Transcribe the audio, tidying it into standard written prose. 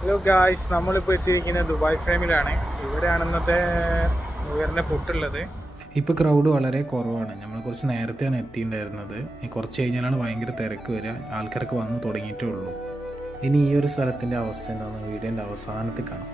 Hello guys, നമ്മളിപ്പോൾ എത്തിയിരിക്കുന്നത് Dubai ഫ്രെയിമിലാണ്. ഇവരാണ് ഇന്നത്തെ ന്യൂ ഇയറിൻ്റെ പുട്ടുള്ളത്. ഇപ്പോൾ ക്രൗഡ് വളരെ കുറവാണ്. നമ്മൾ കുറച്ച് നേരത്തെയാണ് എത്തിയിട്ടുണ്ടായിരുന്നത്. കുറച്ച് കഴിഞ്ഞാലാണ് ഭയങ്കര തിരക്ക് വരിക. ആൾക്കാരൊക്കെ വന്ന് തുടങ്ങിയിട്ടേ ഉള്ളൂ. ഇനി ഈ ഒരു സ്ഥലത്തിൻ്റെ അവസ്ഥ എന്താണെന്ന് വീഡിയോൻ്റെ അവസാനത്തിൽ കാണാം.